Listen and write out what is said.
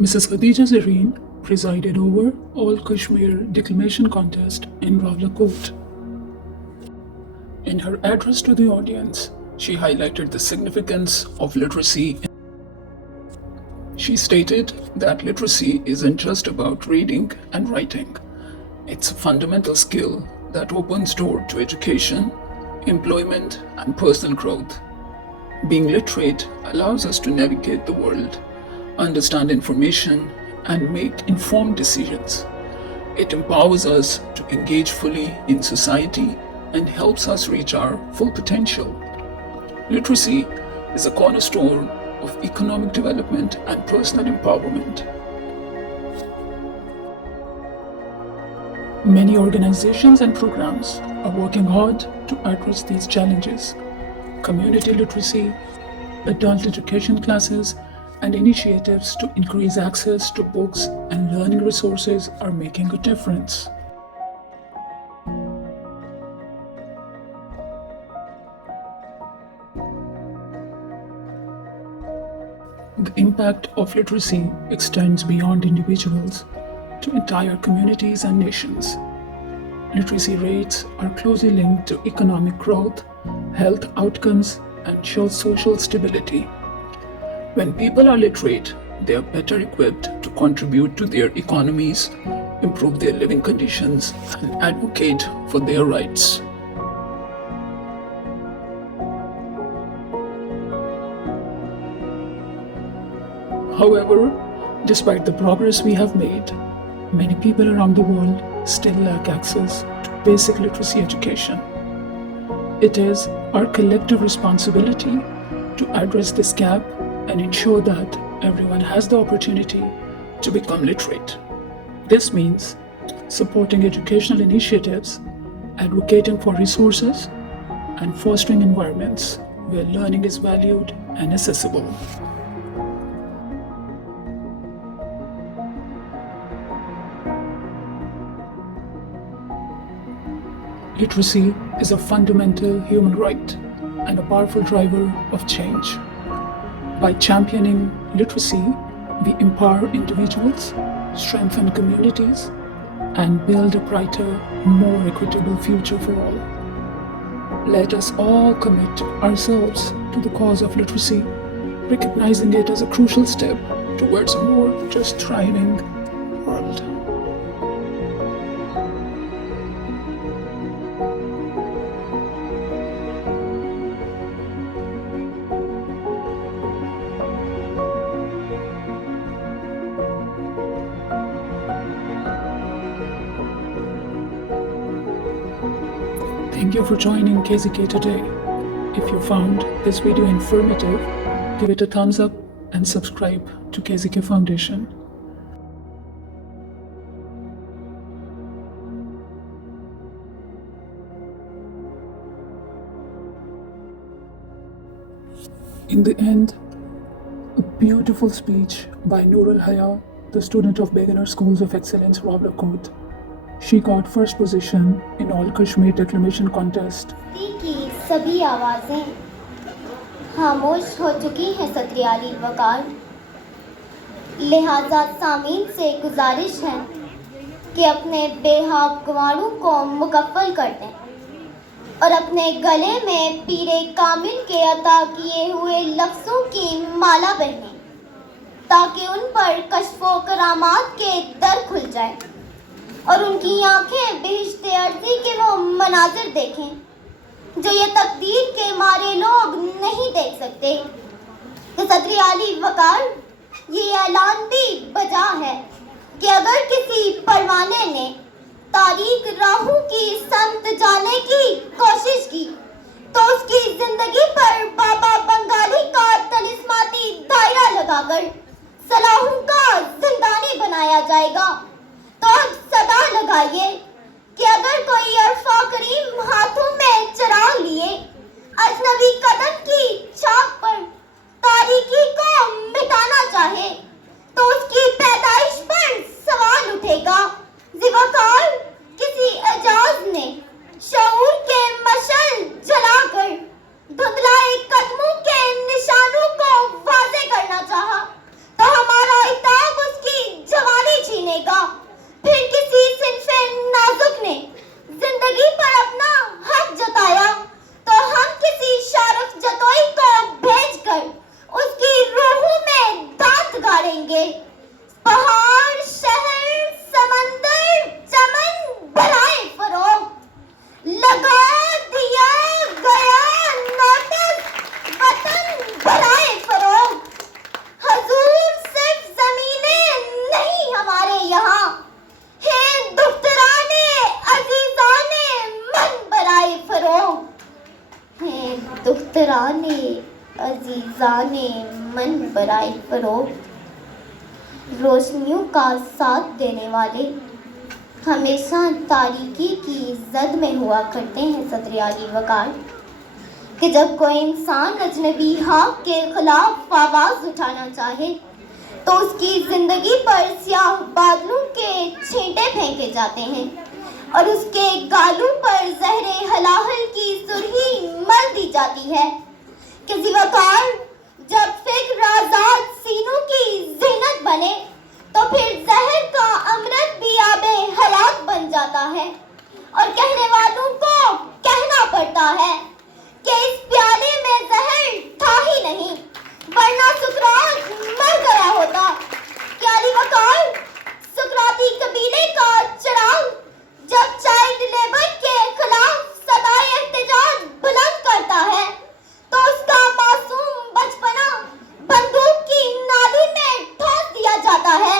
Mrs. Khadija Zareen presided over All Kashmir Declamation Contest in Rawalakot. In her address to the audience, she highlighted the significance of literacy. She stated that literacy isn't just about reading and writing. It's a fundamental skill that opens doors to education, employment, and personal growth. Being literate allows us to navigate the world, understand information, and make informed decisions. It empowers us to engage fully in society and helps us reach our full potential. Literacy is a cornerstone of economic development and personal empowerment. Many organizations and programs are working hard to address these challenges. Community literacy, adult education classes, and initiatives to increase access to books and learning resources are making a difference. The impact of literacy extends beyond individuals to entire communities and nations. Literacy rates are closely linked to economic growth, health outcomes, and social stability. When people are literate, they are better equipped to contribute to their economies, improve their living conditions, and advocate for their rights. However, despite the progress we have made, many people around the world still lack access to basic literacy education. It is our collective responsibility to address this gap and ensure that everyone has the opportunity to become literate. This means supporting educational initiatives, advocating for resources, and fostering environments where learning is valued and accessible. Literacy is a fundamental human right and a powerful driver of change. By championing literacy, we empower individuals, strengthen communities, and build a brighter, more equitable future for all. Let us all commit ourselves to the cause of literacy, recognizing it as a crucial step towards a more just, thriving world. Thank you for joining KZK today. If you found this video informative, give it a thumbs up and subscribe to KZK Foundation. In the end, a beautiful speech by Noor Al-Haya, the student of Beginner Schools of Excellence, Rawalakot. She got first position in All Kashmir Declamation Contest. की सभी आवाजें खामोश हो चुकी हैं सत्रियाली वकार, लिहाजा सामीन से गुजारिश है कि अपने बेहाब गवारों को मुकफ्फल कर दें और अपने गले में पीरे कामिल के अता किए हुए लफ्ज़ों की माला पहनें ताकि उन पर कश्फो करामात के दर खुल जाए और उनकी आंखें बेहिश्ते अर्ज़ी के वो मनाजिर देखें जो ये तकदीर के मारे लोग नहीं देख सकते। तो सदर आली वकार, ये ऐलान भी बजा है कि अगर किसी परवाने ने तारीक राहों की संत जाने की कोशिश की तो उसकी जिंदगी पर बाबा बंगाली का तलिस्माती दायरा लगाकर सलाहों का जिंदानी बनाया जाएगा। तो अब सदा लगाइए कि अगर कोई अरफा करीम हाथों में चिराग लिए अजनबी कदम की छाप पर तारीकी को मिटाना चाहे तो उसकी पैदाइश पर सवाल उठेगा। ज़िवाकार किसी एजाज ने शऊर के मशल जलाकर धुंधलाए कदमों के निशानों को वाज़े करना चाहा तो हमारा इताब उस जान मन बराए फरोग, रोशनियों का साथ देने वाले हमेशा तारीकी की जद में हुआ करते हैं सदर आली वकार, कि जब कोई इंसान अजनबी हक के खिलाफ आवाज उठाना चाहे तो उसकी जिंदगी पर स्याह बादलों के छींटे फेंके जाते हैं और उसके गालों पर जहरे हलाहल की सुर्खी मल दी जाती है कि ज़िवाकार जब फिक्र आजाद सीनों की ज़ीनत बने तो फिर जहर का अमृत भी आबे हयात बन जाता है और कहने वालों को कहना पड़ता है कि इस प्याले में जहर था ही नहीं, वरना सुकरात मर गया होता। क्या अली वकार सुकराती कबीले का चिराग जब चाइल्ड लेबर के खिलाफ सदाए एहतजाज बुलंद करता है तो उसका मासूम बचपना बंदूक की नाली में ठोक दिया जाता है।